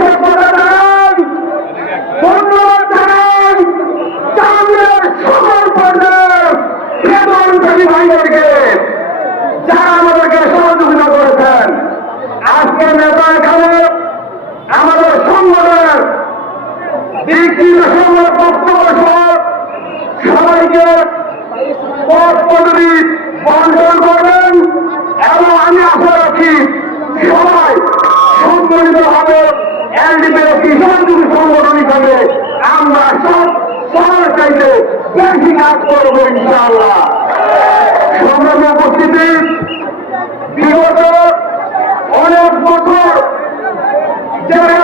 কৃতজ্ঞতা জানাই, ধন্যবাদ জানাই চাঁদের সকল পর্যায়ের বেতনকারী ভাইদেরকে যারা আমাদেরকে সহযোগিতা করেছেন। আজকে নেতা এখানে আমাদের সংগঠনের ব্যক্তিগত সংগঠন বক্তব্য সহ সবাইকে পদ পদবি বন্টন করবেন এবং আমি আশা রাখি সবাই সম্মিলিত ভাবে এলডিপির একটি সহযোগী সংগঠন হিসাবে আমরা সবার চাইতে বেশি কাজ করবো ইনশাআল্লাহ। সংগ্রামী উপস্থিতি, বিগত অনেক বছর যারা